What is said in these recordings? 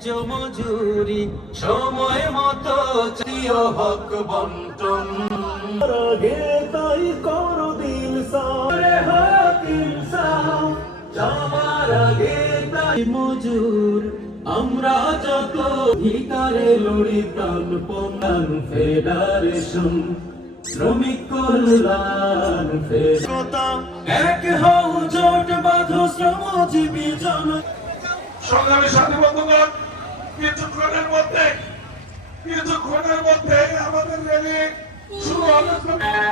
করি সময় মতো চিও হক বন্টন। আগে তাই করো দিল সারে হাকিম সাহ যাবার আগে তাই মজুর। আমরা যত ভিকারে লড়ি প্রাণ পঙ্গান ফেডারেশন। শ্রমিক কল্যাণ ফেডারেশন। এক হও জোট বাঁধো শ্রমজীবী জন। সংগ্রামী সাথী বন্ধুগণ কিছুক্ষণের মধ্যে কিছুক্ষণের মধ্যে আমাদের রেলি শুরু হবে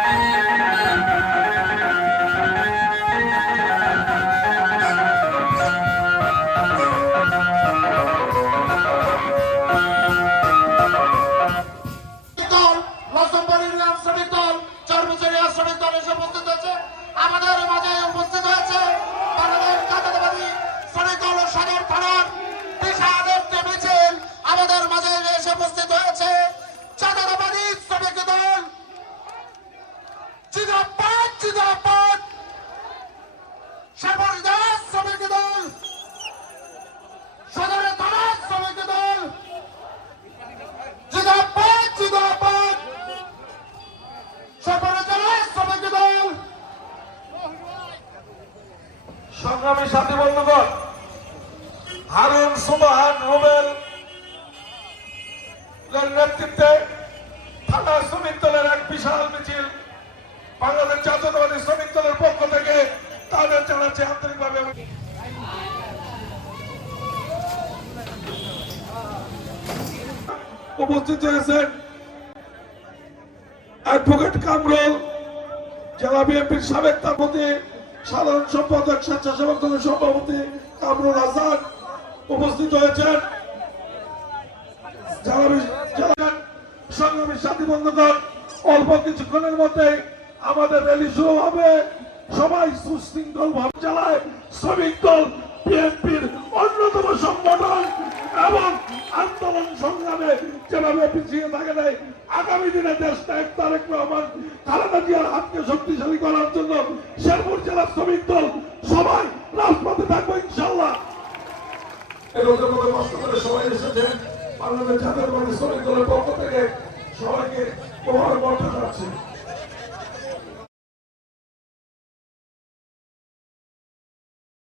সংগ্রামী সাথী বন্ধুগণ, হারুন সুবাহান রুবেল নেতৃত্বে থানা শ্রমিক দলের এক বিশাল মিছিল বাংলাদেশ জাতীয়তাবাদী শ্রমিক দলের পক্ষ থেকে তাদের জানাচ্ছে আন্তরিকভাবে উপস্থিত হয়েছেন অ্যাডভোকেট কামরুল, জেলা বিএনপির সাবেক তাপতি সাধারণ সম্পাদক, স্বেচ্ছাসেবক দলের সভাপতি কামরুল হাসান উপস্থিত হয়েছেন। সংগ্রামী সাথী বন্ধুগণ, অল্প কিছুক্ষণের মধ্যে আমাদের র্যালি শুরু হবে। সবাই সুশৃঙ্খল ভাবে চালায়। শ্রমিক দল, বিএনপির অন্যতম সংগঠন এবং আন্দোলন সংগ্রামে যেভাবে পিছিয়ে থাকে নাই, আগামী দিনে দেশটা এক তারেক রহমান, খালেদা জিয়ার হাতকে শক্তিশালী করার জন্য শেরপুর জেলার শ্রমিক দল সবাই রাজপথে থাকব ইনশাল্লাহ সবাই জাতীয় শ্রমিক দলের পক্ষ থেকে সবাইকে প্রভাব বর্ষা যাচ্ছে।